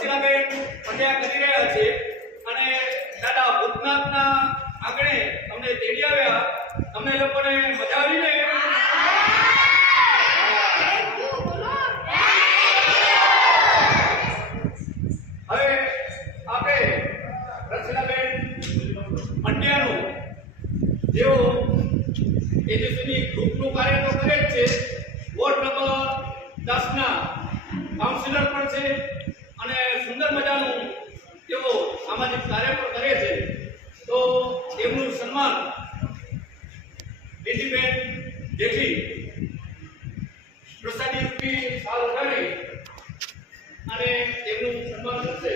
રસીલાબેન પંડ્યા કરી રહ્યા છે અને દાદા ભૂતનાથના આંગણે અમને તેડી આવ્યા. તમને લોકોને મજા આવી ને? હવે આપણે રસીલાબેન પંડ્યાનું જેઓ એજન્સીની ગ્રુપનું કાર્ય તો કરે જ છે, વોર્ડ નંબર 10 ના કાઉન્સિલર પણ છે અને સુંદર મજાનું તેઓ સામાજિક કાર્ય પણ કરે છે. તો તેમનું સન્માન બેન જેઠી પ્રસાદી રૂપી સાલ લગાડી અને તેમનું સન્માન કરશે.